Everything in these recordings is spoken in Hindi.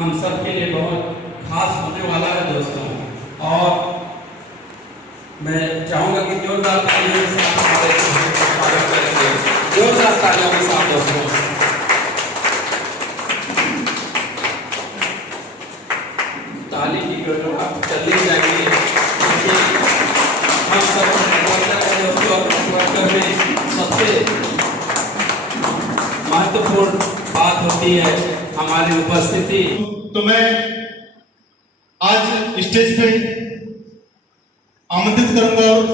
हम सब के लिए बहुत खास होने वाला है दोस्तों। और मैं चाहूँगा कि जोरदार तालियों के साथ हमारे स्वागत करेंगे, जोरदार तालियों के साथ दोस्तों। ताली की गड़गड़ाहट चलनी चाहिए, क्योंकि हम सब में सबसे महत्वपूर्ण बात होती है हमारी उपस्थिति। तो मैं आज स्टेज पे आमंत्रित करूंगा और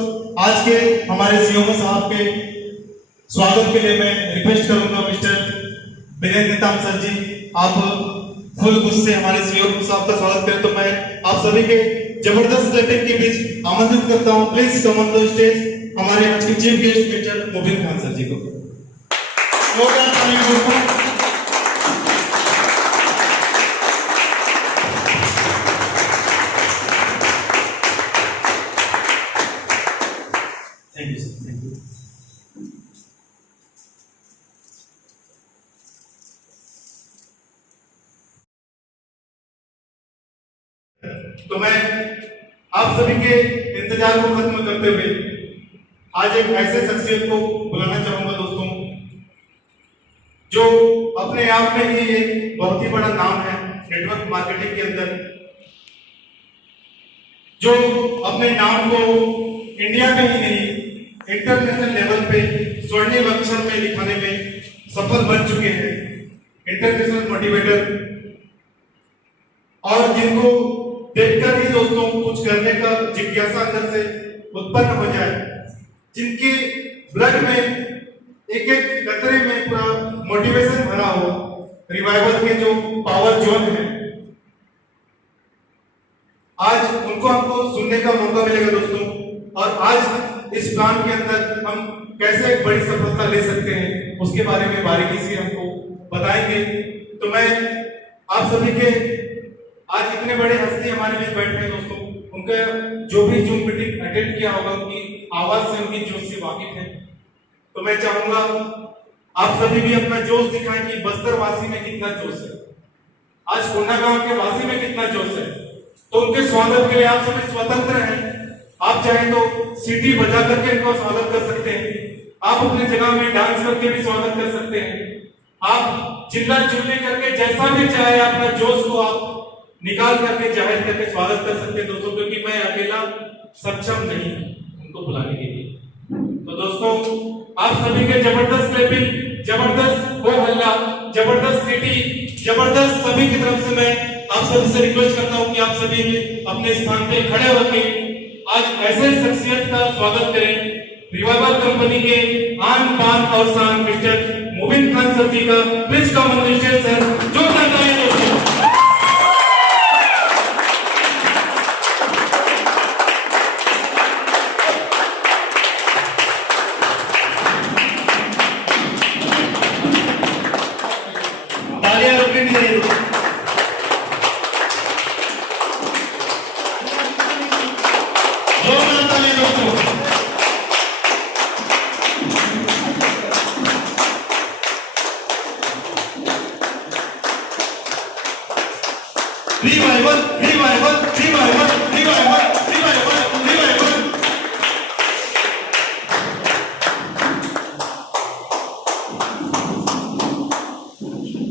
आज के हमारे सीएम साहब के स्वागत के लिए मैं रिक्वेस्ट करूंगा मिस्टर वीरेंद्र नेताम सर जी, आप फुल गुस्से हमारे सीएम साहब का स्वागत करें। तो मैं आप सभी के जबरदस्त क्लैपिंग के बीच आमंत्रित करता हूं, please come on the stage हमारे आज के chief guest mister Mubin Khan sir ji को। Thank you sir, thank you. तो मैं आप सभी के इंतजार को खत्म करते हुए आज एक ऐसे शख्सियत को बुलाना चाहूंगा दोस्तों, जो अपने आप में ही एक बहुत ही बड़ा नाम है नेटवर्क मार्केटिंग के अंदर, जो अपने नाम को इंडिया में ही नहीं इंटरनेशनल लेवल पे स्वर्णिम अक्षर में लिखाने में सफल बन चुके हैं, इंटरनेशनल मोटिवेटर, और जिनको देखकर ही दोस्तों कुछ करने का जिज्ञासा अंदर से उत्पन्न हो जाए, जिनके ब्लड में एक एक कतरे में पूरा मोटिवेशन भरा हो, रिवाइवल के जो पावर जोन है, आज उनको हमको सुनने का मौका मिलेगा दोस्तों। और आज इस प्लान के अंदर हम कैसे एक बड़ी सफलता ले सकते हैं उसके बारे में बारीकी से हमको बताएंगे। तो मैं आप सभी के आज इतने बड़े हस्ती हमारे बीच बैठे हैं दोस्तों, उनका जो भी जूम मीटिंग अटेंड किया होगा उनकी आवाज से उनकी जोश से वाकिफ है। तो मैं चाहूंगा आप सभी भी अपना जोश दिखाएं कि बस्तर वासी में कितना जोश है, आज कोंडागांव के वासी में कितना जोश है। तो उनके स्वागत के लिए आप सभी स्वतंत्र हैं, आप चाहें तो सीटी बजा करके इनका स्वागत कर सकते हैं, आप अपनी जगह में डांस करके भी स्वागत कर सकते हैं, आप चिल्ला चिल्ली करके जैसा भी चाहे अपना जोश को आप निकाल करके जाहिर करके स्वागत कर सकते हैं दोस्तों, क्योंकि मैं अकेला सक्षम नहीं उनको बुलाने के लिए। तो दोस्तों आप सभी के जबरदस्त क्लैपिंग, जबरदस्त हो हल्ला, जबरदस्त सीटी, जबरदस्त सभी की तरफ से मैं आप सभी से रिक्वेस्ट करता हूं कि आप सभी अपने स्थान पे खड़े होकर आज ऐसे शख्सियत का स्वागत करें, रिवाइवल कंपनी के आन बान और शान मिस्टर मुबिन खान सर जी का। Please come on the stage sir, जोरदार तालियां दोस्तों। तालियां रुकनी नहीं चाहिए। Revival revival revival revival revival revival.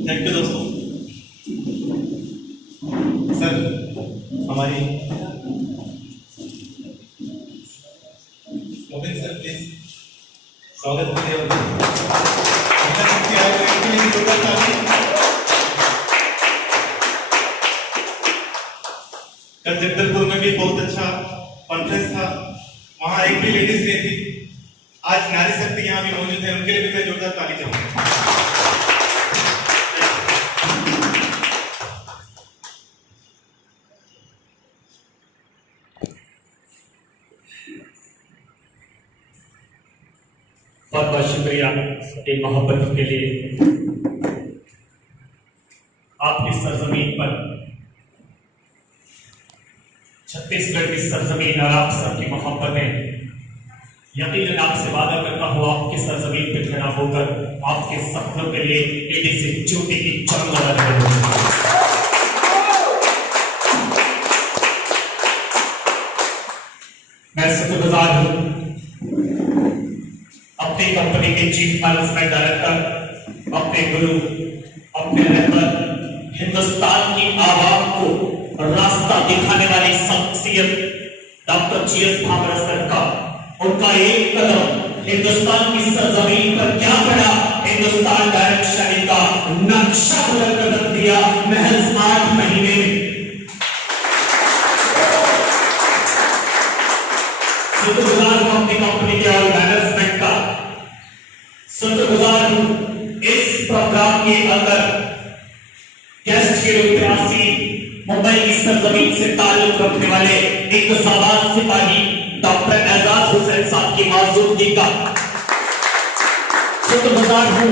Thank you दोस्तों। सर हमारी मोबिन सर प्लीज स्वागत करिए। कल जगदलपुर में भी बहुत अच्छा कॉन्फ्रेंस था, वहां एक भी लेडीज नहीं थी, आज नारी शक्ति यहाँ भी मौजूद है, उनके लिए भी मैं जोरदार ताली चाहूंगा। बहुत बहुत शुक्रिया इन मोहब्बतों के लिए। आपकी सरजमीन पर, छत्तीसगढ़ की सरजमीन और आप सबकी मोहब्बतें, यकीनन आपसे वादा करता हूँ आपकी सरजमीन पर खड़ा होकर आपके सपनों के लिए एडी से चोटी की चमक लगा। मैं शुक्रगुजार हूं अपनी कंपनी के चीफ मैनेजमेंट डायरेक्टर, अपने गुरु, अपने रहबर, हिंदुस्तान की आवाम को रास्ता दिखाने वाली शख्सियत डॉक्टर जीएस भामरे सर का। उनका एक कदम हिंदुस्तान की सरजमीन पर क्या पड़ा, हिंदुस्तान डायरेक्शन का नक्शा बुलंद कर दिया महज 8 महीने में। शुक्रगुजार हूं अपनी कंपनी के और मैनेजमेंट का। शुक्रगुजार हूं इस प्रोग्राम के अंदर गेस्ट के रूप में आसीन मुंबई की सरजमीन से ताल्लुक रखने वाले एक जाबाज सिपाही डॉक्टर एजाज हुसैन साहब की मौजूदगी का। शुक्रगुजार हूं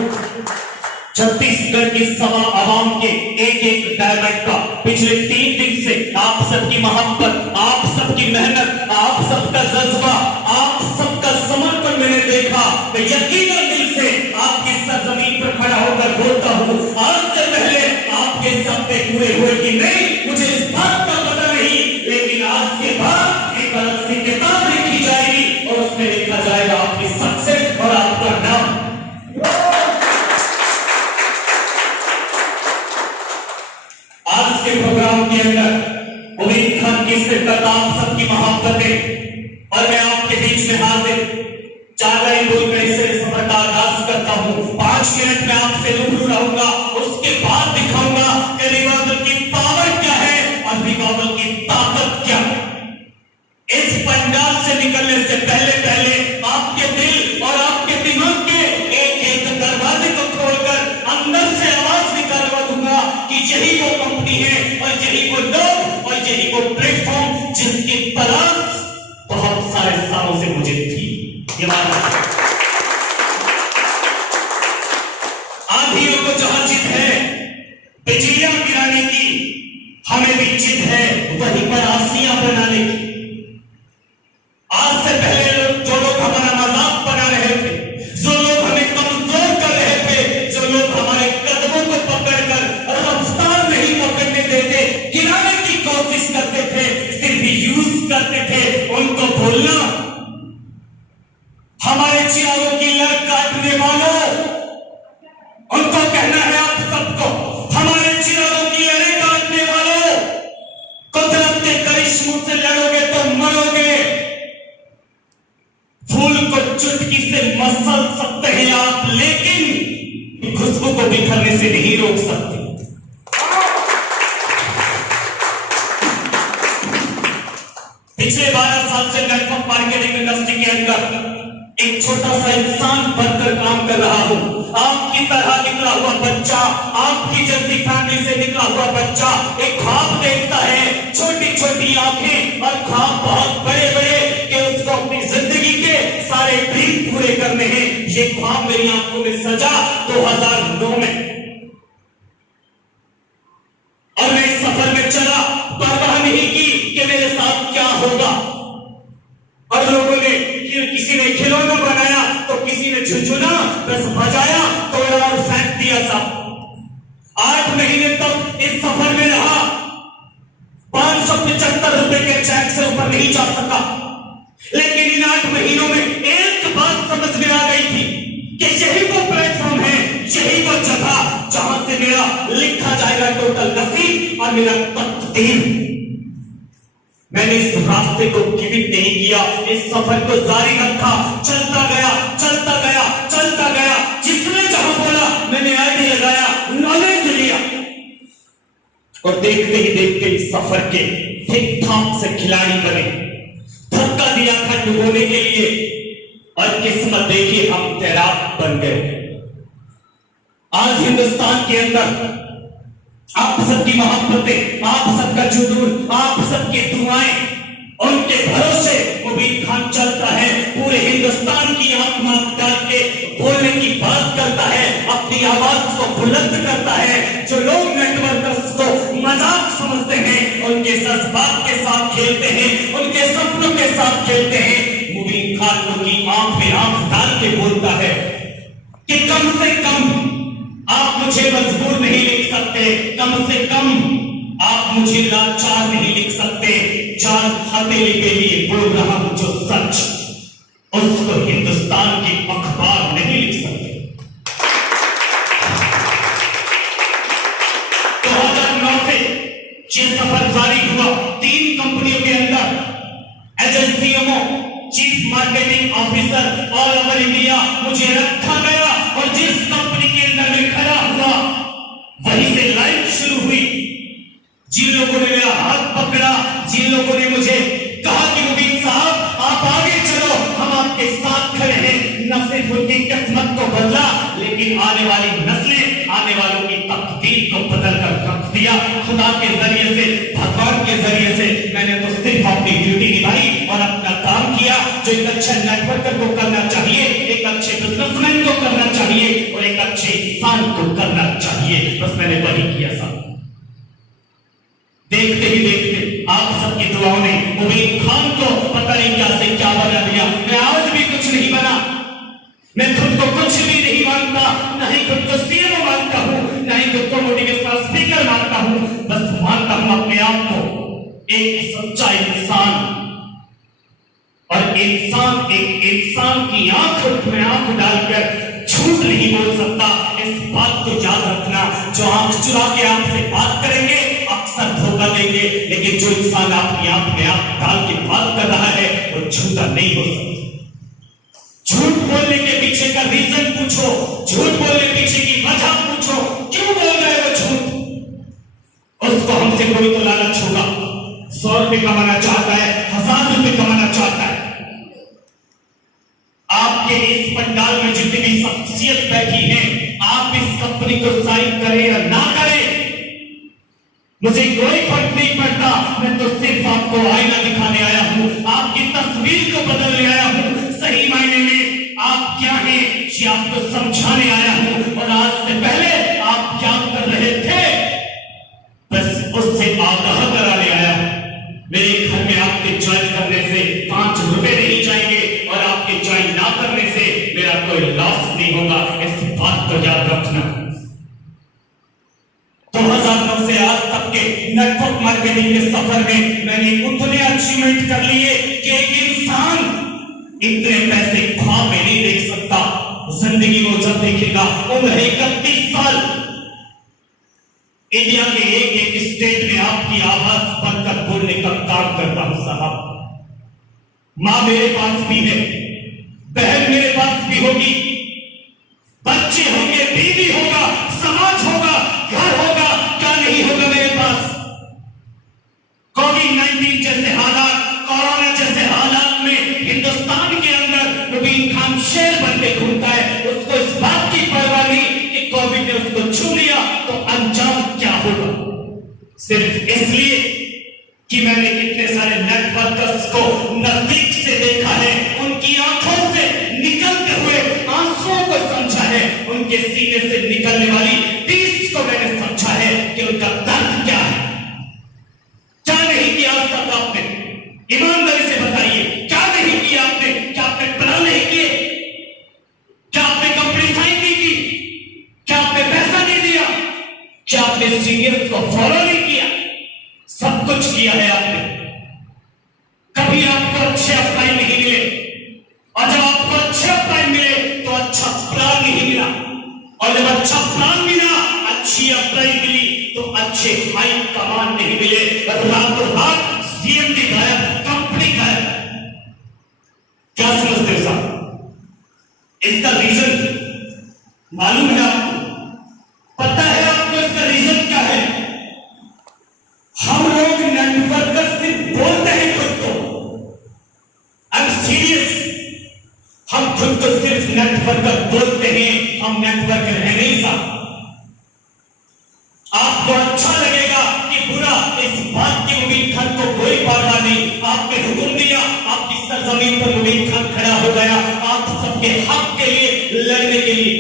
छत्तीसगढ़ की सवा आवाम के एक डायमंड का। पिछले 3 दिन से आप सबकी मोहब्बत, आप सबकी मेहनत, आप सबका जज्बा, आप सबका समर्पण मैंने देखा। मैं यकीनन दिल से आपकी सरजमीन पर खड़ा होकर बोलता हूं, आज से पहले आपके सपने पूरे हुए कि नहीं मुझे इस बात का पता नहीं, लेकिन आज के बाद एक अलग सी किताब लिखी जाएगी और उसमें लिखा जाएगा आपकी सक्सेस और आपका नाम। आज के प्रोग्राम के अंदर उमैद खान की शिरकत, आप सबकी मोहब्बतें और मैं आपके बीच में हाजिर 4 लाइन बोलकर इस सफर का आगाज करता हूं। 5 मिनट में आपसे रूबरू रहूंगा, उसके बाद दिखाऊंगा कि रिवाइवल की पावर क्या है और रिवाइवल की ताकत क्या है। इस पंडाल से निकलने से पहले आपके दिल और आपके दिमाग के एक दरवाजे को खोलकर अंदर से आवाज निकालवा दूंगा कि यही वो कंपनी है और यही वो लोग और यही वो प्लेटफॉर्म जिसकी तलाश बहुत सारे सालों से मुझे थी। ये बात आंधियों को जहां जिद है बिजलियां गिराने की, हमें भी जिद है वहीं पर आसियां बनाने की। आज से पहले जो लोग हमारा मजाक बना रहे थे, जो लोग हमें कमजोर कर रहे थे, जो लोग हमारे कदमों को पकड़कर रफ्तार नहीं पकड़ने देते, गिराने की कोशिश करते थे, सिर्फ यूज करते थे, उनको बोलना हमारे चिरागों की लड़ काटने वालों, उनको कहना है आप सबको, हमारे चिरागों की लड़े काटने वालों, कुदरत के करिश्मों से लड़ोगे तो मरोगे। फूल को चुटकी से मसल सकते हैं आप, लेकिन खुशबू को बिखरने से नहीं रोक सकते। पिछले 12 साल से नेटवर्क मार्केटिंग इंडस्ट्री के अंदर एक छोटा सा इंसान बनकर काम कर रहा हूं। आपकी तरह निकला हुआ बच्चा, आपकी जैसी फैमिली से निकला हुआ बच्चा एक ख्वाब देखता है, छोटी छोटी आंखें और ख्वाब बहुत बड़े बड़े कि उसको अपनी जिंदगी के सारे ड्रीम पूरे करने हैं। ये ख्वाब मेरी आंखों में सजा 2009 में, और मैं इस सफर में चला, परवाह नहीं की कि मेरे साथ क्या होगा। और लोगों ने, किसी ने खिलौना बनाया तो किसी ने झुनझुना बस बजाया, तोड़ा और फेंक दिया सब। 8 महीने तक इस सफर में रहा, 575 रुपए के चेक से ऊपर नहीं जा सका। लेकिन इन 8 महीनों में एक बात समझ में आ गई थी कि यही वो प्लेटफॉर्म है, यही वो जगह जहां से मेरा लिखा जाएगा टोटल नसीब और मेरा तकदीर। मैंने इस रास्ते को गिविट नहीं किया, इस सफर को जारी रखा, चलता गया चलता गया चलता गया। जिसने जहां बोला मैंने आईडी लगाया, नॉलेज लिया, और देखते ही देखते इस सफर के ठीक ठाक से खिलाड़ी बने। धक्का दिया था डुबोने के लिए और किस्मत देखिए हम तैराक बन गए। आज हिंदुस्तान के अंदर आप सबकी मोहब्बतें, आप सबका जुनून, आप सबकी दुआएं, उनके भरोसे उमैद खान चलता है। पूरे हिंदुस्तान की आंख मांग डाल के बोलने की बात करता है, अपनी आवाज को बुलंद करता है। जो लोग नेटवर्कर्स को मजाक समझते हैं, उनके जज्बात के साथ खेलते हैं, उनके सपनों के साथ खेलते हैं। उमैद खान उनकी आंख में आंख डाल के बोलता है कि कम से कम आप मुझे मजबूर नहीं लिख सकते, कम से कम आप मुझे लाचार नहीं लिख सकते। जान हथेली के लिए बोल रहा हूं जो सच, उसको हिंदुस्तान की अखबार नहीं लिख सकते। 2009 से ये सफर जारी हुआ। 3 कंपनियों के अंदर as a CMO, chief marketing officer all over India मुझे रखा गया और जिस कंपनी के अंदर मैं खड़ा हुआ वहीं से लाइफ शुरू हुई। जिन लोगों ने मेरा हाथ पकड़ा, जिन लोगों ने मुझे कहा कि मुबीन साहब आप आगे चलो, हम आपके साथ खड़े हैं, न सिर्फ उनकी किस्मत को बदला लेकिन आने वाली नस्लें, आने वालों की तकदीर को बदल कर रख दिया। खुदा के जरिए से, भगवान के जरिए से मैंने तो सिर्फ अपनी ड्यूटी निभाई और अपना काम किया जो एक अच्छे नेटवर्कर को करना चाहिए, एक अच्छे बिजनेसमैन को करना चाहिए और एक अच्छे इंसान को करना चाहिए। बस मैंने वही किया साहब। देखते ही देखते आप सबकी दुआओं ने मुबीन खान को पता नहीं क्या से क्या बना दिया। मैं आज भी कुछ नहीं बना, मैं खुद को कुछ भी नहीं मानता, न ही खुद को सीएमओ मानता हूं, न ही खुद को मोटिवेशनल स्पीकर मानता हूं। बस मानता हूं अपने आप को एक सच्चा इंसान, और इंसान एक इंसान की आंख में आंख डालकर झूठ नहीं बोल सकता। इस बात को याद रखना, जो आंख चुरा के आपसे बात करेंगे अक्सर धोखा देंगे, लेकिन जो इंसान आपकी आंख में आंख डाल के बात कर रहा है वो झूठा नहीं हो सकता। झूठ बोलने के पीछे का रीजन पूछो, झूठ बोलने पीछे की वजह पूछो, क्यों बोल रहे हो झूठ। उसको हमसे कोई तो लालच होगा, 100 रुपए कमाना चाहता है, 1000 रुपए कमाना चाहता है। आपके इस पंडाल में जितनी भी शख्सियत बैठी है, आप इस कंपनी को साइन करें या ना करें मुझे कोई फर्क नहीं पड़ता। मैं तो सिर्फ आपको आईना दिखाने आया हूं, आपकी तस्वीर को बदलने आया हूं। सही मायने में आप क्या हैं ये आपको समझाने आया हूं, और आज से पहले आप क्या कर रहे थे बस उससे आगाह कराने आया हूं। मेरे घर में आपके ज्वाइन करने से 5 रुपए नहीं जाएंगे और आपके ज्वाइन ना करने से मेरा कोई लॉस नहीं होगा। इस बात को याद रखना। 2009 से आज तक के नेटवर्क मार्केटिंग के सफर में मैंने उतने अचीवमेंट कर लिए कि एक इंसान इतने पैसे ख्वाब में नहीं देख सकता। जिंदगी में जब देखेगा, उम्र 31 साल, इंडिया के एक स्टेट में आपकी आवाज बनकर बोलने का काम करता हूं साहब। मां मेरे पास भी है, बहन मेरे पास भी होगी, बच्चे होंगे, बीवी होगा, समाज होगा, घर होगा, क्या नहीं होगा मेरे पास। कोविड-19 जैसे हालात, कोरोना जैसे हालात में हिंदुस्तान के अंदर मुबीन खान शेर बन के घूमता है। उसको इस बात की परवाह नहीं कि कोविड ने उसको छू लिया तो अंजाम क्या होगा। सिर्फ इसलिए कि मैंने कितने सारे नेटवर्कर्स को नजदीक से देखा है, उनकी आंखों से निकलते हुए आंसुओं को समझा है, उनके सीने से निकलने वाली तीस को मैंने समझा है कि उनका दर्द क्या है। क्या नहीं किया आज तक आपने, ईमानदारी से बताइए, क्या नहीं किया आपने। क्या आपने प्लान नहीं किए, क्या आपने कंपनी साइन नहीं की, क्या आपने पैसा नहीं दिया, क्या आपने सीनियर्स को फॉलो नहीं किया। सब कुछ किया है आपने। कभी आपको अच्छे अप्लाई नहीं मिले, और जब आपको अच्छे अप्लाई मिले तो अच्छा प्लान नहीं मिला, और जब अच्छा प्लान मिला, अच्छी अप्लाई मिली तो अच्छे हाई कमान नहीं मिले। रातों रात सीएम भी गायब, कंपनी गायब। क्या समझते हो साहब? इसका रीजन मालूम है आपको? पता है आपको इसका रीजन क्या है? हम लोग नेटवर्कर सिर्फ बोलते हैं खुद को, आई एम सीरियस, हम खुद को सिर्फ नेटवर्कर बोलते हैं, हम नेटवर्कर हैं नहीं साहब। आपको अच्छा लगेगा कि बुरा, इस बात की मुबीन खान को कोई परवाह नहीं। आपने हुक्म दिया, आपकी सरजमीन पर मुबीन खान खड़ा हो गया, आप सबके हक के लिए लड़ने के लिए।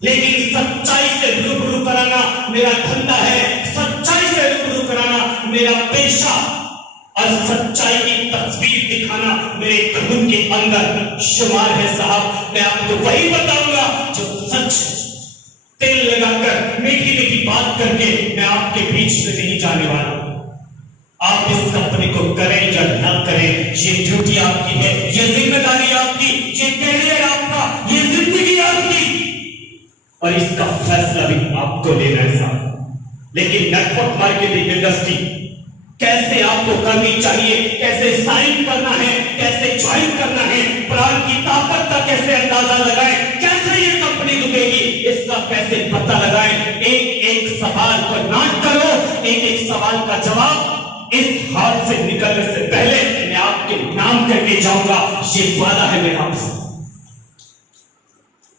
लेकिन सच्चाई से रूबरू कराना मेरा धंधा है, सच्चाई से रूबरू कराना मेरा पेशा, और सच्चाई की तस्वीर दिखाना मेरे खून के अंदर शुमार है साहब। मैं आपको वही बताऊंगा जो सच। तेल लगाकर मीठी मीठी बात करके मैं आपके बीच में नहीं जाने वाला। आप इस कंपनी को करें या ना करें, ये ड्यूटी आपकी है, ये जिम्मेदारी आपकी, ये कैरियर आपका, ये जिंदगी आपकी, और इसका फैसला भी आपको लेना है साहब। लेकिन नेटवर्क मार्केटिंग इंडस्ट्री कैसे आपको करनी चाहिए, कैसे साइन करना है, कैसे ज्वाइन करना है, प्राण की ताकत का कैसे अंदाजा लगाएं, कैसे ये कंपनी रुकेगी इसका कैसे पता लगाएं। एक एक सवाल को नोट करो, एक एक सवाल का जवाब इस हॉल से निकलने से पहले मैं आपके नाम करके जाऊंगा, ये वादा है मेरा आपसे।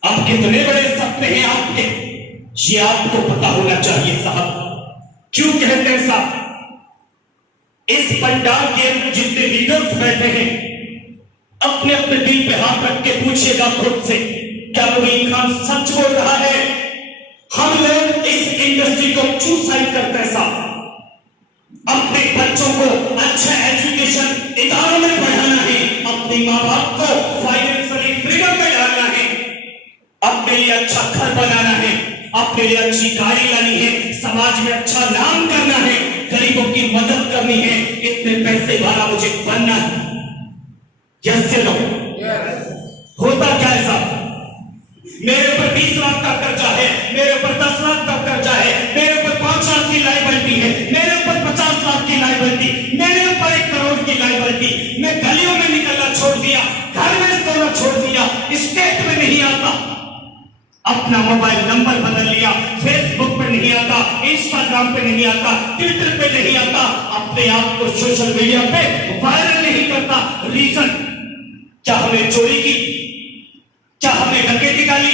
अब कितने बड़े सपने हैं आपके, ये आपको पता होना चाहिए साहब। क्यों कहते हैं साहब, इस पंडाल के अंदर जितने लीडर्स बैठे हैं, अपने अपने दिल पे हाथ रख के पूछिएगा खुद से, क्या मुबीन खान सच बोल रहा है? हम लोग इस इंडस्ट्री को क्यों साइन करते हैं साहब? अपने बच्चों को अच्छा एजुकेशन इदारों में पढ़ाना है, अपने माँ बाप को फाइनेंशियली फ्रीडम में डालना है, अपने लिए अच्छा घर बनाना है, अपने लिए अच्छी गाड़ी लानी है, समाज में अच्छा नाम करना है, गरीबों की मदद करनी है, इतने पैसे वाला मुझे बनना है। यस या नो? होता क्या है साहब? मेरे ऊपर 20 लाख का कर्जा है, मेरे ऊपर 10 लाख का कर्जा है, मेरे ऊपर 5 लाख की लायबिलिटी है, मेरे ऊपर 50 लाख की लायबिलिटी, मेरे ऊपर 1 करोड़ की लायबिलिटी। मैं गलियों में निकलना छोड़ दिया, घर में सोना छोड़ दिया, स्टेट में नहीं आता, अपना मोबाइल नंबर बदल लिया, फेसबुक पे नहीं आता, इंस्टाग्राम पे नहीं आता, ट्विटर पे नहीं आता, अपने आप को सोशल मीडिया पे वायरल नहीं करता। रीजन क्या? हमने चोरी की? क्या हमने डकैती डाली?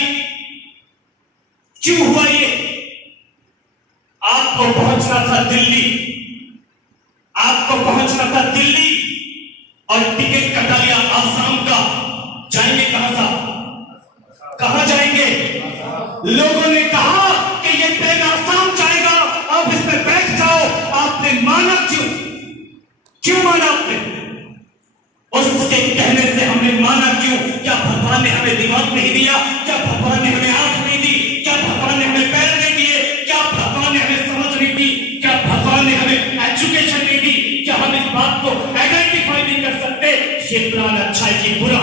क्यों हुआ ये? आपको पहुंचना था दिल्ली, आपको पहुंचना था दिल्ली और टिकट कटा लिया आसाम का। जाएंगे कहां साहब? कहां जाएंगे? लोगों ने कहा कि ये ट्रेन आसाम जाएगा, आप इसमें बैठ जाओ। आपने माना क्यों? क्यों माना आपने? उसके कहने से हमने माना क्यों? क्या भगवान ने हमें दिमाग नहीं दिया? क्या भगवान ने हमें आंख नहीं दी? क्या भगवान ने हमें पैर नहीं दिए? क्या भगवान ने हमें समझ नहीं दी? क्या भगवान ने हमें एजुकेशन नहीं दी? क्या हम इस बात को आइडेंटिफाई नहीं कर सकते ये प्लान अच्छा है कि बुरा?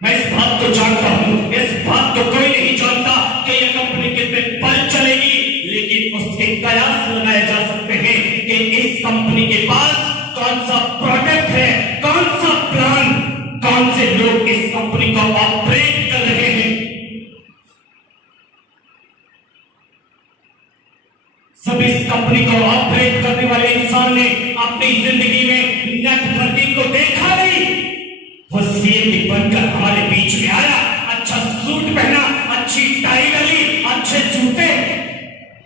मैं इस बात को जानता हूं, इस बात को कोई नहीं जानता कि यह कंपनी कितने पल चलेगी, लेकिन उसके कयास लगाए जा सकते हैं कि इस कंपनी के पास कौन सा प्रोडक्ट है, कौन सा प्लान, कौन से लोग इस कंपनी को ऑपरेट कर रहे हैं। सब इस कंपनी को ऑपरेट करने वाले इंसान ने अपनी जिंदगी में नेटवर्किंग को देखा नहीं। वो सीएम बनकर हमारे बीच में आया, अच्छा सूट पहना, अच्छी टाई डाली, अच्छे जूते,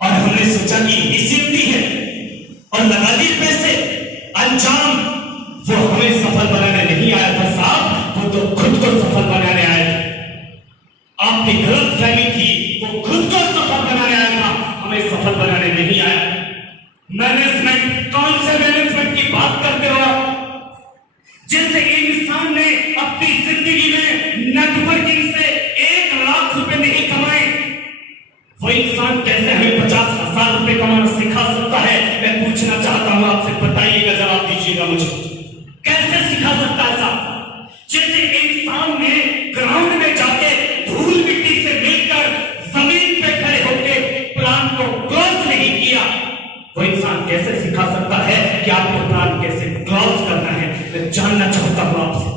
और हमने सोचा कि इसी है और लगा दिए पैसे। अंजाम वो हमें सफल बनाने नहीं आया था साहब, वो तो खुद को सफल बनाने आया था। आपकी गलत फहमी थी, वो खुद को सफल बनाने आया था, हमें सफल बनाने नहीं आया। मैनेजमेंट, कौन से मैनेजमेंट की बात करते हो आप? जिससे इंसान ने अपनी जिंदगी में नेटवर्किंग से 1 लाख रुपए नहीं कमाए, वो इंसान कैसे हमें 50,000 रुपए कमाना सिखा सकता है? मैं पूछना चाहता हूं आपसे, बताइएगा, जवाब दीजिएगा मुझे, कैसे सिखा सकता है साहब? जैसे इंसान ने ग्राउंड में जाके धूल मिट्टी से मिलकर जमीन पे खड़े होकर प्लान को क्रॉस नहीं किया, वो इंसान कैसे सिखा सकता है कि आपको प्लान कैसे क्रॉस करना है? मैं जानना चाहता हूं आपसे।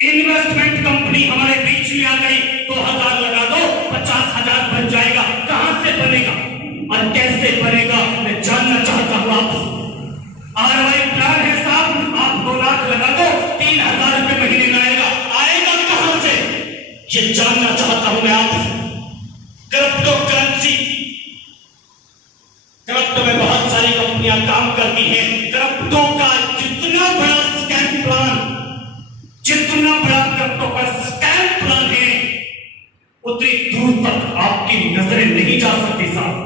इन्वेस्टमेंट कंपनी हमारे बीच में आ गई, 2000 लगा दो 50,000 बन जाएगा। कहां से बनेगा और कैसे बनेगा? मैं जानना चाहता हूं आपसे। ROI प्लान है साहब, आप 2 लाख लगा दो 3,000 रुपए महीने में आएगा कहां से? ये जानना चाहता हूं मैं आपसे। क्रिप्टो करेंसी, क्रिप्टो में बहुत सारी कंपनियां काम करती हैं। क्रिप्टो का जितना बड़ा स्कैम प्लान, जितना बड़ा क्रिप्टो का स्कैम प्लान है, उतनी दूर तक आपकी नजरें नहीं जा सकती साहब।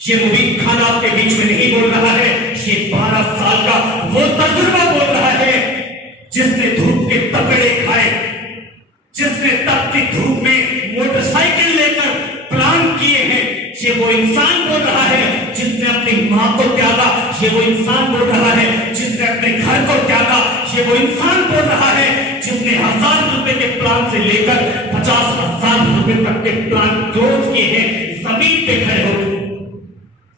ये मुबीन खान आपके बीच में नहीं बोल रहा है, ये 12 साल का वो तजुर्बा बोल रहा है जिसने धूप के तपेड़े खाए, जिसने जिसने तपती धूप में मोटरसाइकिल लेकर प्लान किए हैं, ये वो इंसान बोल रहा है जिसने अपनी माँ को त्यागा। ये वो इंसान बोल रहा है जिसने अपने घर को त्यागा। ये वो इंसान बोल रहा है जिसने 1000 रुपए के प्लान से लेकर 50,000 रुपए तक के प्लान क्लोज किए हैं जमीन पे खड़े हो।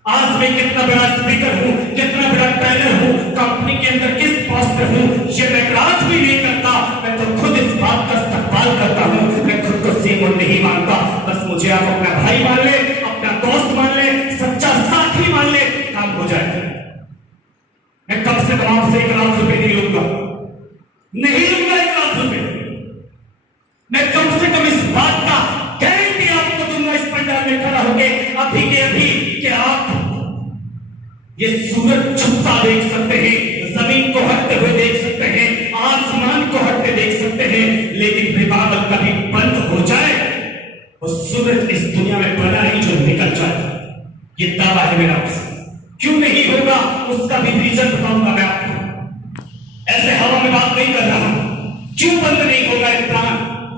आज मैं कितना बड़ा स्पीकर हूँ, कितना बड़ा ट्रेनर हूँ, कंपनी के अंदर किस पोस्ट पे हूँ, ये मैं क्लास भी नहीं करता। मैं तो खुद इस बात का इस्तेमाल करता हूँ। मैं खुद को सीमोन नहीं मानता। बस मुझे आप अपना भाई मान ले, अपना दोस्त मान ले, सच्चा साथी मान ले, काम हो जाए। मैं कब से कम आपसे 1 लाख रुपए नहीं लूंगा, नहीं लूंगा 1 लाख रुपए। मैं कम से कम इस बात का गारंटी आपको दूंगा इस पंडाल में खड़ा होके अभी के अभी कि आप ये सूरज छुपता देख सकते हैं, जमीन को हटते हुए देख सकते हैं, आसमान को हटते देख सकते हैं, लेकिन रिवाइवल कभी बंद हो जाए और सूरज इस दुनिया में बना ही जो निकल जाए, ये दावा है मेरा आपसे। क्यों नहीं होगा उसका भी रीजन बताऊंगा मैं आपको। ऐसे हवा में बात नहीं कर रहा हूं। क्यों बंद नहीं होगा ये प्लान,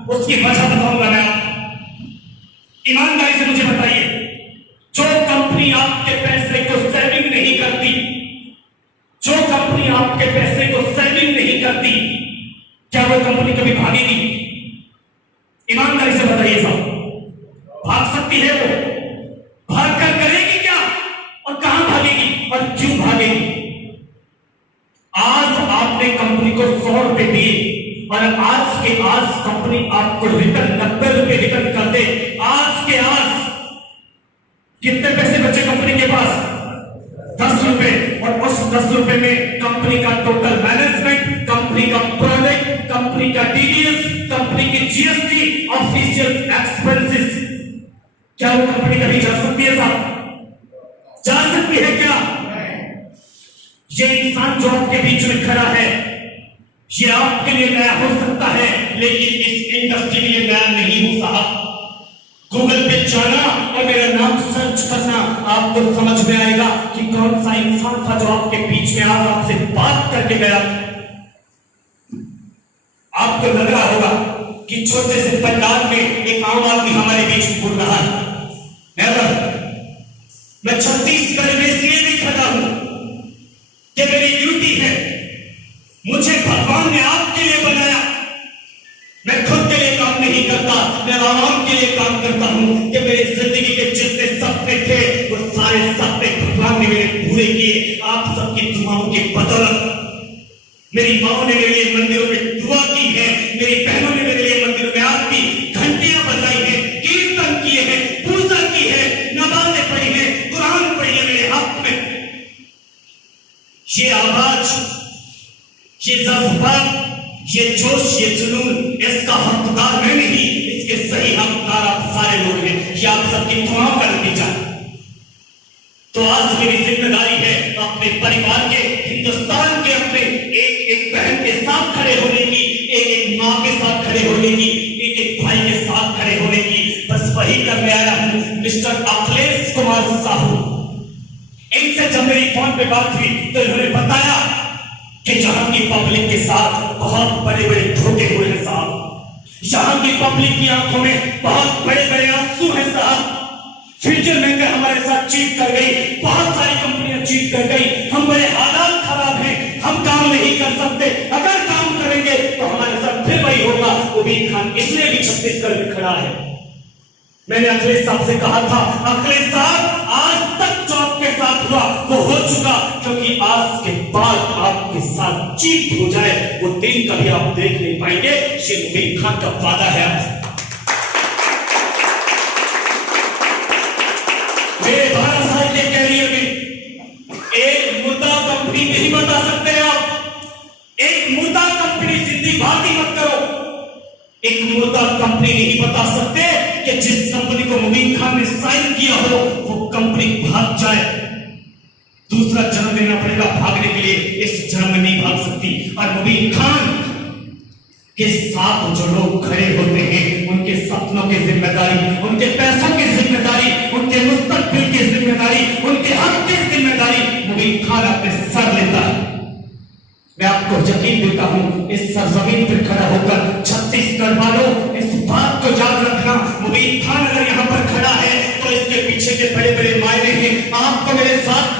उसकी वजह बताऊंगा मैं आपको। ईमानदारी से मुझे बताइए, जो कंपनी आपके पैसे को सेविंग नहीं करती, जो कंपनी आपके पैसे को सेविंग नहीं करती, क्या वो कंपनी कभी भागेगी? ईमानदारी से बताइए साहब, भाग सकती है वो? भागकर करेगी क्या और कहां भागेगी और क्यों भागेगी? आज आपने कंपनी को 100 रुपए दिए और आज के आज कंपनी आपको रिटर्न 90 रुपए रिटर्न कर दे। आज के आज कितने पैसे बचे कंपनी के पास? 10 रुपए। और उस 10 रुपए में कंपनी का टोटल मैनेजमेंट, कंपनी का प्रोडक्ट, कंपनी का टीडीएस, कंपनी की जीएसटी, ऑफिशियल एक्सपेंसेस, क्या वो कंपनी कभी जा सकती है साहब? जा सकती है क्या? ये इंसान जो आपके बीच में खड़ा है, ये आपके लिए नया हो सकता है, लेकिन इस इंडस्ट्री के लिए नया नहीं हो साहब। गूगल पे जाना और मेरा नाम सर्च करना, आपको समझ में आएगा कि कौन सा इंसान था जो आपके बीच में आज आपसे बात करके गया। आपको लग रहा होगा कि छोटे से पंडाल में एक आम आदमी हमारे बीच में बोल रहा है। मैं छत्तीसगढ़ में इसलिए भी खड़ा हूं कि मेरी ड्यूटी है, मुझे भगवान ने आपके लिए बनाया। मैं खुद के लिए काम नहीं करता, मैं आवाम के लिए काम करता हूं कि मेरी जिंदगी के जितने सपने थे वो सारे सपने भगवान ने मेरे पूरे किए। आप सबकी दुआओं की बदौलत मेरी माओ ने मेरे लिए मंदिरों में दुआ की है, मेरी बहनों ने मेरे लिए मंदिरों में आरती, घंटियां बजाई है, कीर्तन किए हैं, पूजा की है, नमाजें पढ़ी है, कुरान पढ़ी है मेरे हक में। ये आवाज, ये जज्बात, ये जोश, ये जुनून, इसका हकदार मैं नहीं, इसके सही हकदार आप सारे लोग हैं। ये आप सबकी दुआओं का नतीजा। तो आज मेरी जिम्मेदारी है अपने परिवार के, हिंदुस्तान के अपने एक एक बहन के साथ खड़े होने की, एक एक माँ के साथ खड़े होने की, एक एक भाई के साथ खड़े होने की। बस वही करने आया हूं। मिस्टर अखिलेश कुमार साहू, इनसे जब मेरी फोन पे बात हुई तो इन्होंने बताया कि जहां की पब्लिक के साथ बहुत बड़े बड़े धोखे हुए हैं साहब, यहाँ की पब्लिक की आंखों में बहुत बड़े बड़े आंसू हैं साहब। फ्यूचर बैंकर हमारे साथ चीट कर गई, बहुत सारी कंपनियां चीट कर गई, हम बड़े हालात खराब हैं, हम काम नहीं कर सकते, अगर काम करेंगे तो हमारे साथ फिर वही होगा। उबीद खान इसलिए भी छत्तीसगढ़ में खड़ा है। मैंने अखिलेश साहब से कहा था, अखिलेश साहब आज तक जो आपके साथ हुआ वो हो चुका, क्योंकि आज के बाद आपके साथ चीट हो जाए वो दिन कभी आप देख नहीं पाएंगे। ये उबीद खान का वादा है आपसे। मेरे 12 साल के कैरियर में एक मुर्दा कंपनी नहीं बता सकते आप। एक मुर्दा कंपनी जिंदगी भागी मत करो। एक मुर्दा कंपनी नहीं बता सकते कि जिस कंपनी को मुबीन खान ने साइन किया हो वो कंपनी भाग जाए। दूसरा जन्म लेना पड़ेगा भागने के लिए, इस जन्म में नहीं भाग सकती। और मुबीन खान के साथ जो लोग खड़े होते हैं उनके सपनों की जिम्मेदारी, उनके पैसों की जिम्मेदारी, उनके मुस्तकबिल की जिम्मेदारी, उनके हक की जिम्मेदारी मुबीन खान अपने सर लेता है। मैं आपको यकीन देता हूं, इस सरजमीन पर खड़ा होकर छत्तीसगढ़ वालों, इस साथ